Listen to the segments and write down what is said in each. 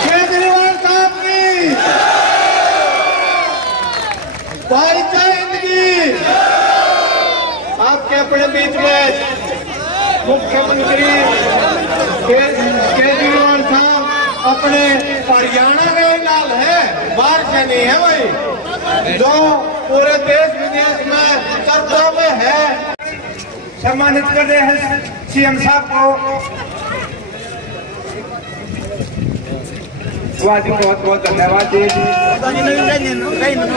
केजरीवाल साहब की भाई जिंदगी। आपके अपने बीच में मुख्यमंत्री केजरीवाल साहब अपने हरियाणा में लाल है, बाहर से नहीं है भाई, जो पूरे देश विदेश में चर्चा में है। सम्मानित कर रहे हैं सीएम साहब को। जी बहुत बहुत धन्यवाद जी।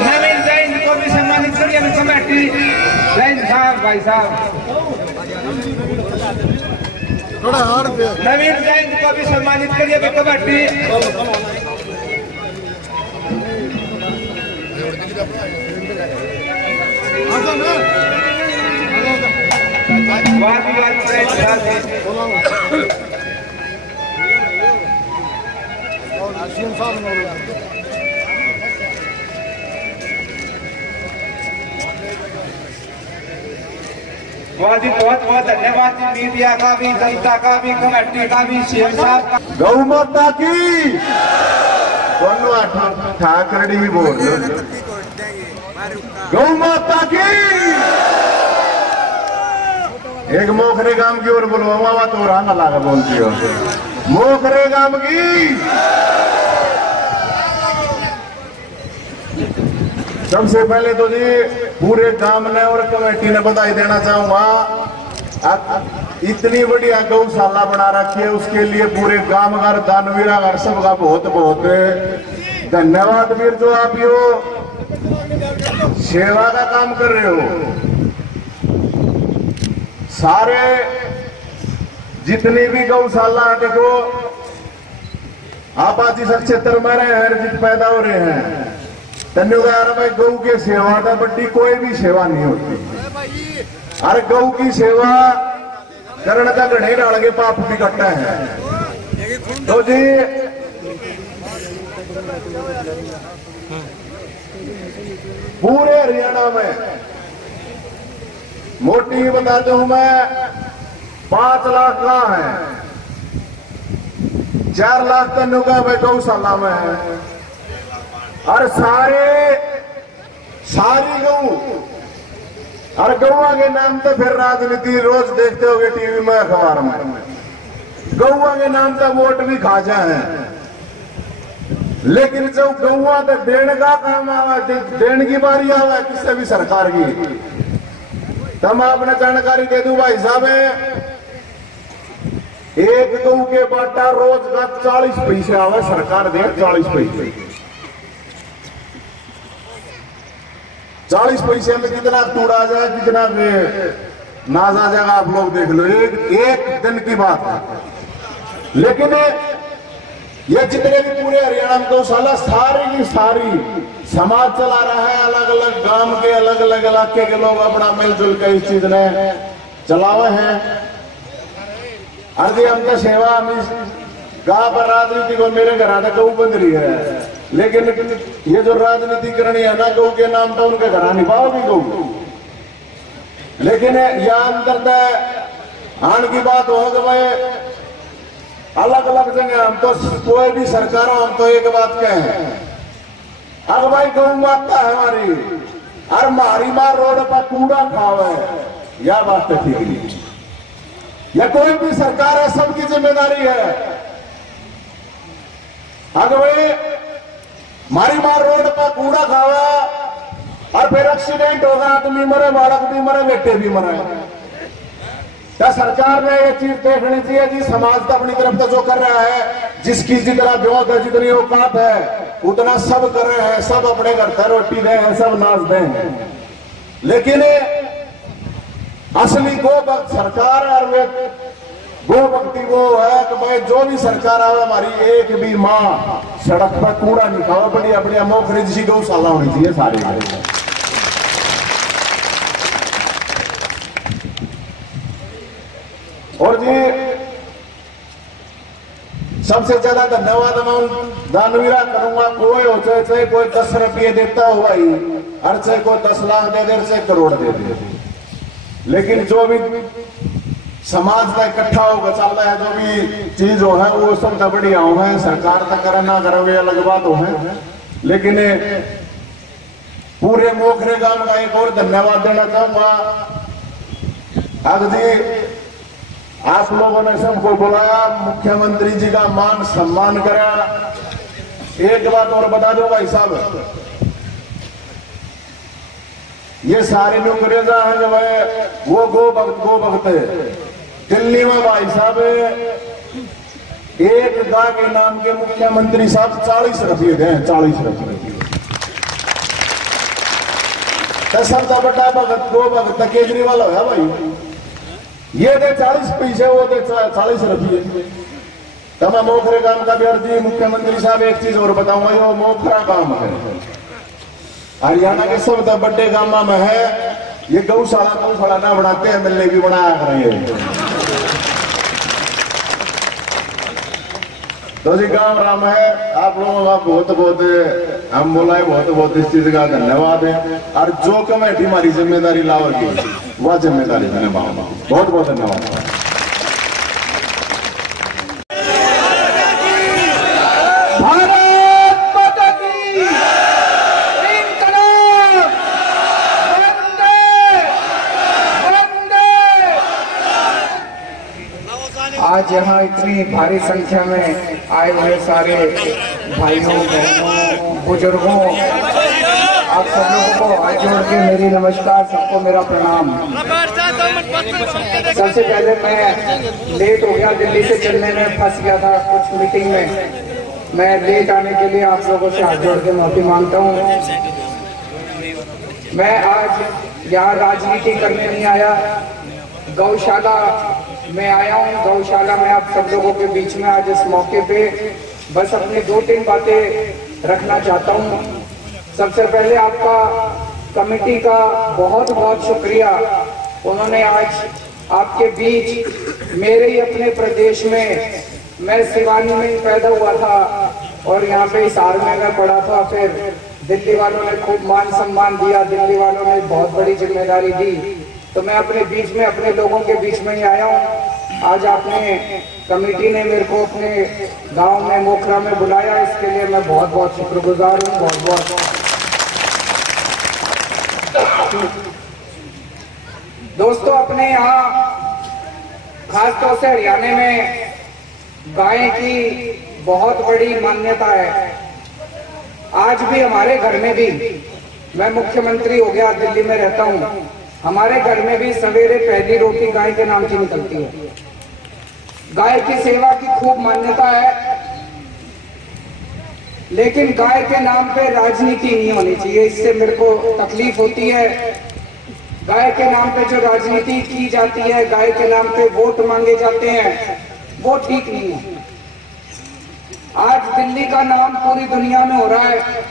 नवीन जैन को भी सम्मानित करिए कमेटी। जैन साहब भाई साहब नवीन जैन को भी सम्मानित करिए कमेटी। बहुत बहुत धन्यवाद मीडिया का भी, जनता का भी, कमेटी का भी, सीएम साहब का। गौ माता की ठाकरड़ी ही बोल गौ माता की। एक मोखरे गांव की ओर बोलवा तो राना लागा बोलती हो। मोखरे गांव की सबसे पहले तो जी पूरे गांव ने और कमेटी ने बधाई देना चाहूंगा। इतनी बढ़िया गौशाला बना रखी है, उसके लिए पूरे गांव घर दानवीरा घर सबका बहुत बहुत धन्यवाद। वीर जो आप यो सेवा का काम कर रहे हो, सारे जितनी भी गौशाला देखो आबादी से क्षेत्र में रहे हैं, जित पैदा हो रहे हैं। धन्यवाद भाई। गौ की सेवा का बड़ी कोई भी सेवा नहीं होती। अरे गौ की सेवा करने का गढ़े डाल के पाप भी कटता है। तो जी पूरे हरियाणा में मोटी बताता हूं मैं 5 लाख कहाँ है, 4 लाख तनु का भाई गौशाला में है। और सारी गऊ और गौआ के नाम तो फिर राजनीति रोज देखते होगे टीवी में, अखबार में। गौआ के नाम तो वोट भी खा जाए हैं, लेकिन जब गौआ तो देने का काम आवा, देने की बारी आवा किसी भी सरकार की, तब आपने जानकारी दे दूं भाई साहब। एक गऊ के बाटा रोज का 40 पैसे आवा, सरकार दे 40 पैसे। 40 पैसे में कितना टूड़ा जाए, कितना नाज आ जाएगा, आप लोग देख लो। एक दिन की बात है। लेकिन ये जितने भी पूरे हरियाणा में गौशाला सारी की सारी समाज चला रहा है। अलग अलग गांव के अलग अलग इलाके के लोग अपना मिलजुल के इस चीज ने चलावे हैं। अर्जी हमका सेवा गांव पर राजनीति को मेरे घर आने गऊ बंद रही है, लेकिन ये जो राजनीति करनी है ना गऊ के नाम पर, उनके घर नहीं पाओगी गऊ। लेकिन यह अंतर आन की बात हो कि भाई अलग अलग जगह हम तो कोई भी सरकार हो, हम तो एक बात कहें, अब भाई गऊ माता है हमारी, और मारी मार रोड पर कूड़ा खावे, यह बात तो ठीक नहीं। यह कोई भी सरकार है, सबकी जिम्मेदारी है। अगर भाई मारी मार रोड पर कूड़ा खावा और फिर एक्सीडेंट होगा, आदमी मरे, बालक भी मरे, बेटे भी मरे, तो सरकार ने ये चीज देखनी चाहिए जी। समाज तो अपनी तरफ से जो कर रहा है, जिसकी जितना ब्योत है, जितनी औकात है, उतना सब कर रहे हैं। सब अपने घर से रोटी दे हैं, सब नाच दे हैं। लेकिन असली गो भक्त सरकार और वे गो भक्ति वो है कि भाई जो भी सरकार आवे, हमारी एक भी माँ सड़क पर कूड़ा नहीं खाओ, बढ़िया बढ़िया मोखरी जैसी गौशाला होनी चाहिए सारे। और जी सबसे ज्यादा धन्यवाद मैं दानवीरा करूंगा। कोई हो चाहे कोई 10 रुपये देता हो भाई, अर्चे को 10 लाख दे दे, अर्चे करोड़ दे दे, लेकिन जो भी समाज का इकट्ठा होकर चल रहा है, जो भी चीज हो है वो सब तो बढ़िया हो है। सरकार तक करे ना करे वे अलग बात हो है, लेकिन पूरे मोखरे गांव का एक और धन्यवाद देना चाहूंगा। आज जी आप लोगों ने सबको बुलाया, मुख्यमंत्री जी का मान सम्मान करा। एक बात और बता दो भाई साहब, ये सारे लोग अंग्रेजा हैं जो है वो गो भक्त है। दिल्ली में भाई साहब एक गा के नाम के मुख्यमंत्री साहब 40 रुपये दें, 40 रुपये। सबका बड़ा भगत गो भक्त केजरीवाल है भाई, ये दे 40 पैसे, वो दे 40 रुपये। तो मैं मोखरे गांव का भी अर्जी मुख्यमंत्री साहब एक चीज और बताऊंगा, जो मोखरा गांव है हरियाणा के सबसे बड़े गांव में है, ये गौशाला ना बनाते हैं, मिलने भी बनाया करेंगे। तो जी गांव राम है, आप लोगों का बहुत बहुत हम बोलाए, बहुत बहुत इस चीज का धन्यवाद है। और जो कमेटी हमारी जिम्मेदारी लाओगी वह जिम्मेदारी मैंने निभाऊंगा। बहुत बहुत धन्यवाद। आज यहाँ इतनी भारी संख्या में आए हुए सारे भाइयों बहनों बुजुर्गों, आप सब लोगों को हाथ जोड़ के मेरी नमस्कार, सबको मेरा प्रणाम। सबसे पहले मैं लेट हो गया, दिल्ली से चलने में फंस गया था कुछ मीटिंग में। मैं लेट आने के लिए आप लोगों से हाथ जोड़ के माफी मांगता हूँ। मैं आज यहाँ राजनीति करने नहीं आया, गौशाला में आया हूँ। गौशाला में आप सब लोगों के बीच में आज इस मौके पे बस अपनी 2-3 बातें रखना चाहता हूँ। सबसे पहले आपका कमेटी का बहुत बहुत शुक्रिया, उन्होंने आज आपके बीच मेरे ही अपने प्रदेश में, मैं सिवानी में पैदा हुआ था और यहाँ पे हिसार में मैं पढ़ा था। फिर दिल्ली वालों ने खूब मान सम्मान दिया, दिल्ली वालों ने बहुत बड़ी जिम्मेदारी दी, तो मैं अपने बीच में, अपने लोगों के बीच में ही आया हूँ। आज आपने कमेटी ने मेरे को अपने गांव में मोखरा में बुलाया, इसके लिए मैं बहुत बहुत शुक्रगुजार हूँ। बहुत बहुत दोस्तों, अपने यहाँ खासतौर से हरियाणा में गाय की बहुत बड़ी मान्यता है। आज भी हमारे घर में भी, मैं मुख्यमंत्री हो गया, दिल्ली में रहता हूँ, हमारे घर में भी सवेरे पहली रोटी गाय के नाम की निकलती है। गाय की सेवा की खूब मान्यता है, लेकिन गाय के नाम पे राजनीति नहीं होनी चाहिए, इससे मेरे को तकलीफ होती है। गाय के नाम पे जो राजनीति की जाती है, गाय के नाम पे वोट मांगे जाते हैं, वो ठीक नहीं है। आज दिल्ली का नाम पूरी दुनिया में हो रहा है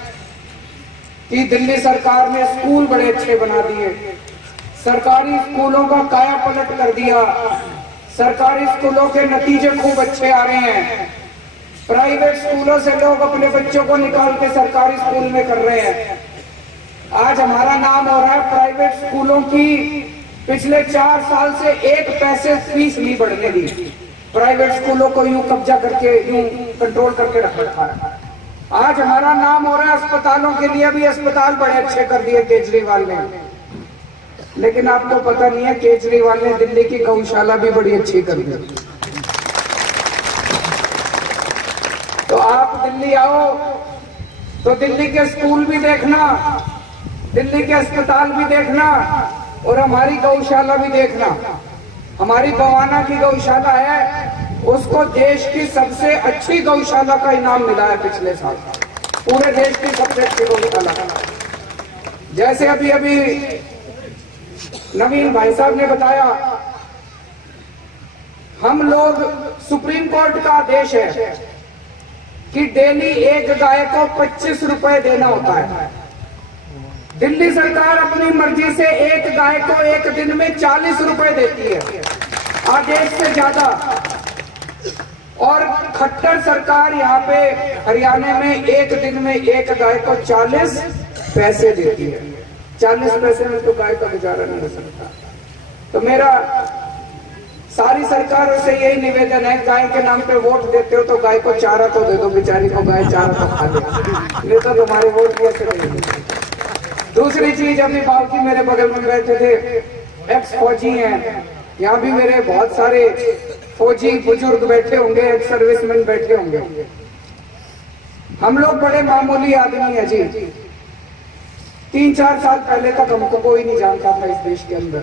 कि दिल्ली सरकार ने स्कूल बड़े अच्छे बना दिए, सरकारी स्कूलों का काया पलट कर दिया, सरकारी स्कूलों के नतीजे खूब अच्छे आ रहे हैं। प्राइवेट स्कूलों से लोग अपने बच्चों को निकाल के सरकारी स्कूल में कर रहे हैं। आज हमारा नाम हो रहा है, प्राइवेट स्कूलों की पिछले 4 साल से 1 पैसे फीस नहीं बढ़ने दी। प्राइवेट स्कूलों को यूं कब्जा करके, यूं कंट्रोल करके रख रखा है। आज हमारा नाम हो रहा है, अस्पतालों के लिए भी अस्पताल बड़े अच्छे कर दिए केजरीवाल ने, लेकिन आपको पता नहीं है केजरीवाल ने दिल्ली की गौशाला भी बड़ी अच्छी कर दी। तो आप दिल्ली आओ तो दिल्ली के स्कूल भी देखना, दिल्ली के अस्पताल भी देखना और हमारी गौशाला भी देखना। हमारी बवाना की गौशाला है, उसको देश की सबसे अच्छी गौशाला का इनाम मिला है पिछले साल, पूरे देश की सबसे अच्छी गौशाला। जैसे अभी अभी नवीन भाई साहब ने बताया, हम लोग, सुप्रीम कोर्ट का आदेश है कि डेली एक गाय को 25 रुपए देना होता है। दिल्ली सरकार अपनी मर्जी से एक गाय को एक दिन में 40 रुपए देती है, आदेश से ज्यादा। और खट्टर सरकार यहाँ पे हरियाणा में एक दिन में एक गाय को 40 पैसे देती है। 40 पैसे में तो गाय का गुजारा नहीं हो सकता। तो मेरा सारी सरकारों से यही निवेदन है, गाय के नाम पे वोट देते हो तो गाय को चारा तो दे दो, बेचारी को गाय चारा तो खा ले, नहीं तो तुम्हारे वोट कैसे देंगे। दूसरी चीज, अपनी बाबू जी मेरे बगल में बैठे थे, एक्स फौजी हैं, यहाँ भी मेरे बहुत सारे फौजी बुजुर्ग बैठे होंगे, एक्स सर्विसमैन बैठे होंगे। हम लोग बड़े मामूली आदमी है जी। 3-4 साल पहले तक हमको कोई नहीं जानता था इस देश के अंदर।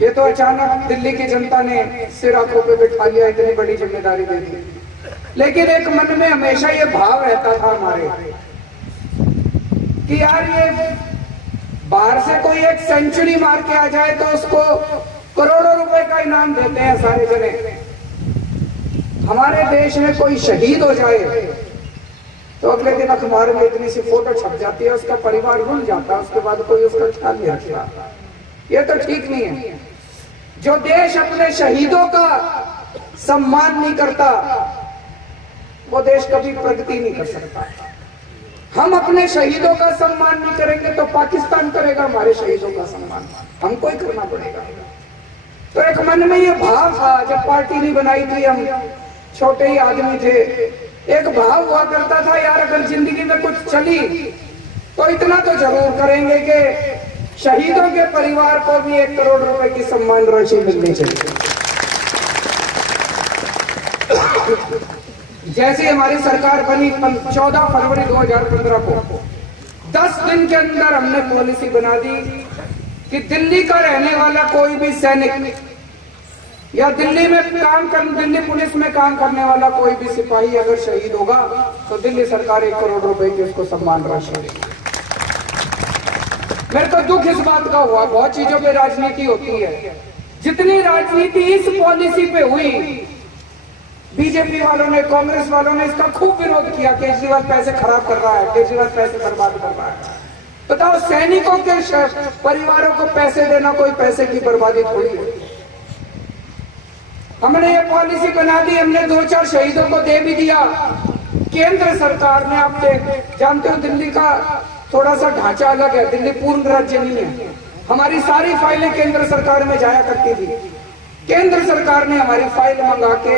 ये तो अचानक दिल्ली की जनता ने सिर आंखों पे बिठा लिया, इतनी बड़ी जिम्मेदारी दे दी। लेकिन एक मन में हमेशा ये भाव रहता था हमारे कि यार ये बाहर से कोई एक सेंचुरी मार के आ जाए तो उसको करोड़ों रुपए का इनाम देते हैं सारे जने। हमारे देश में कोई शहीद हो जाए तो अगले दिन अखबार में इतनी सी फोटो छप जाती है, उसका परिवार भूल जाता है, उसके बाद कोई उसका ख्याल नहीं रखता। ये तो ठीक नहीं है। जो देश अपने शहीदों का सम्मान नहीं करता वो देश कभी प्रगति नहीं कर सकता। हम अपने शहीदों का सम्मान नहीं करेंगे तो पाकिस्तान करेगा हमारे शहीदों का सम्मान, हमको ही करना पड़ेगा। तो एक मन में ये भाव था, जब पार्टी नहीं बनाई थी, हम छोटे ही आदमी थे, एक भाव हुआ करता था यार अगर जिंदगी में कुछ चली तो इतना तो जरूर करेंगे कि शहीदों के परिवार को भी 1 करोड़ रुपए की सम्मान राशि मिलनी चाहिए। जैसे हमारी सरकार बनी 14 फरवरी 2015 को, 10 दिन के अंदर हमने पॉलिसी बना दी कि दिल्ली का रहने वाला कोई भी सैनिक या दिल्ली पुलिस में काम करने वाला कोई भी सिपाही अगर शहीद होगा तो दिल्ली सरकार 1 करोड़ रुपए की उसको सम्मान राशि देगी। मेरे को दुख इस बात का हुआ, बहुत चीजों पे राजनीति होती है, जितनी राजनीति इस पॉलिसी पे हुई, बीजेपी वालों ने, कांग्रेस वालों ने इसका खूब विरोध किया। केजरीवाल पैसे खराब कर रहा है, केजरीवाल पैसे बर्बाद कर रहा है। बताओ, सैनिकों के परिवारों को पैसे देना कोई पैसे की बर्बादी थोड़ी है। हमने ये पॉलिसी बना दी, हमने 2-4 शहीदों को दे भी दिया। केंद्र सरकार ने, आप जानते हो दिल्ली का थोड़ा सा ढांचा अलग है, दिल्ली पूर्ण राज्य नहीं है। हमारी सारी फाइलें केंद्र सरकार में जाया करती थी। केंद्र सरकार ने हमारी फाइल मंगा के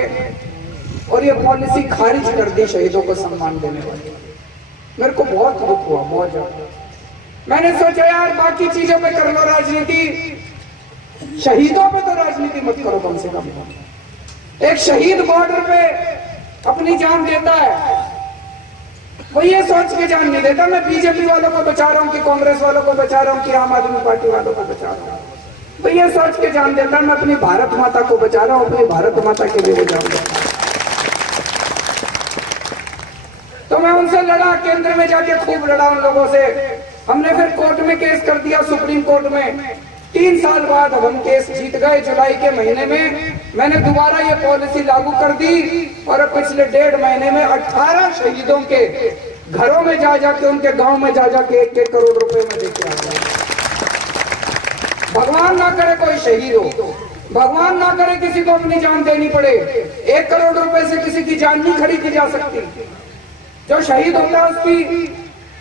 और ये पॉलिसी खारिज कर दी शहीदों को सम्मान देने वाली। मेरे को बहुत दुख हुआ, बहुत ज्यादा। मैंने सोचा यार बाकी चीजों पे कर लो राजनीति, शहीदों पे तो राजनीति मत करो कम से कम। एक शहीद बॉर्डर पे अपनी जान देता है, वो ये सोच के जान नहीं देता मैं बीजेपी वालों को बचा रहा हूँ कि कांग्रेस वालों को बचा रहा हूँ कि आम आदमी पार्टी वालों को बचा रहा हूँ। वो ये सोच के जान देता मैं अपनी भारत माता को बचा रहा हूँ, अपनी भारत माता के लिए जान देता। तो मैं उनसे लड़ा, केंद्र में जाके खूब लड़ा उन लोगों से। हमने फिर कोर्ट में केस कर दिया, सुप्रीम कोर्ट में। 3 साल बाद हम केस जीत गए। जुलाई के महीने में मैंने दोबारा ये पॉलिसी लागू कर दी और पिछले 1.5 महीने में 18 शहीदों के घरों में जा जाके, उनके गांव में जा जाके 1-1 करोड़ रुपए में देके आ गए। भगवान ना करे कोई शहीद हो, भगवान ना करे किसी को अपनी जान देनी पड़े। 1 करोड़ रुपए से किसी की जान नहीं खरीदी जा सकती। जो शहीद होता है उसकी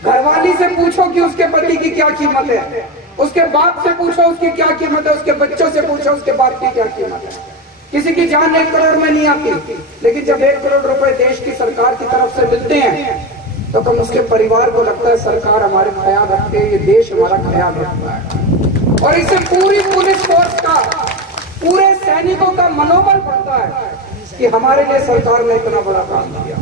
घरवाली से पूछो कि उसके पति की क्या कीमत है, उसके बाप से पूछो उसकी क्या कीमत है, उसके बच्चों से पूछो उसके बाप की क्या कीमत है। किसी की जान 1 करोड़ में नहीं आती, लेकिन जब 1 करोड़ रुपए देश की सरकार की तरफ से मिलते हैं तो कम उसके परिवार को लगता है सरकार हमारे ख्याल रखते है, ये देश हमारा ख्याल रखता है। और इससे पूरी पुलिस फोर्स का, पूरे सैनिकों का मनोबल बढ़ता है कि हमारे लिए सरकार ने इतना बड़ा काम किया।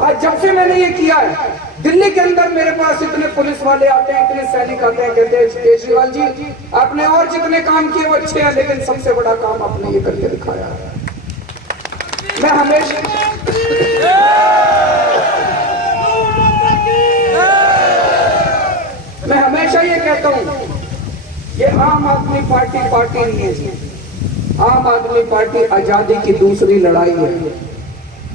आज जब से मैंने ये किया है, दिल्ली के अंदर मेरे पास इतने पुलिस वाले आते हैं, इतने सैनिक आते हैं, कहते हैं केजरीवाल जी आपने और जितने काम किए वो अच्छे हैं, लेकिन सबसे बड़ा काम आपने ये करके दिखाया है। मैं हमेशा ये कहता हूँ, ये आम आदमी पार्टी नहीं है जी। आम आदमी पार्टी आजादी की दूसरी लड़ाई है।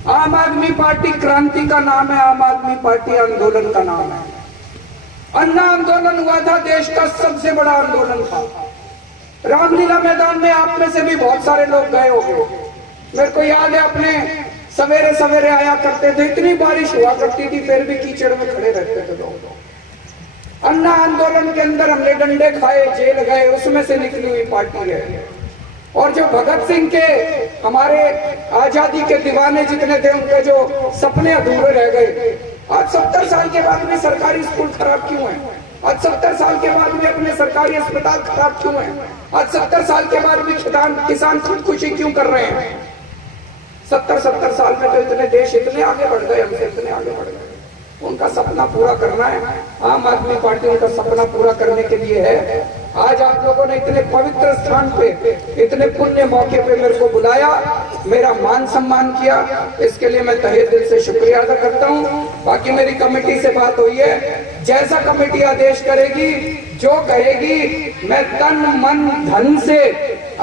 आम आदमी पार्टी क्रांति का नाम है, आम आदमी पार्टी आंदोलन का नाम है। अन्ना आंदोलन हुआ था, देश का सबसे बड़ा आंदोलन था। रामलीला मैदान में आप में से भी बहुत सारे लोग गए होंगे। मेरे को याद है, अपने सवेरे सवेरे आया करते थे, इतनी बारिश हुआ करती थी फिर भी कीचड़ में खड़े रहते थे लोग। अन्ना अन्ना आंदोलन के अंदर हमने डंडे खाए, जेल गए, उसमें से निकली हुई पार्टी है। और जो भगत सिंह के, हमारे आजादी के दीवाने जितने थे, उनके जो सपने अधूरे रह गए। आज 70 साल के बाद भी सरकारी स्कूल खराब क्यों है? आज 70 साल के बाद भी अपने सरकारी अस्पताल खराब क्यों है? आज 70 साल के बाद भी किसान खुदकुशी क्यों कर रहे हैं? 70 साल में तो इतने देश इतने आगे बढ़ गए, हमसे इतने आगे बढ़ गए। उनका सपना पूरा करना है। आम आदमी पार्टी उनका सपना पूरा करने के लिए है। आज आप लोगों ने इतने पवित्र स्थान पे, इतने पुण्य मौके पे मेरे को बुलाया, मेरा मान सम्मान किया, इसके लिए मैं तहे दिल से शुक्रिया अदा करता हूँ। बाकी मेरी कमेटी से बात हुई है, जैसा कमेटी आदेश करेगी, जो कहेगी, मैं तन मन धन से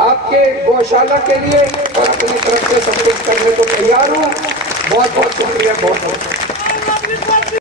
आपके गौशाला के लिए और अपनी तरफ से सब कुछ करने को तैयार हूँ। बहुत बहुत शुक्रिया, बहुत बहुत।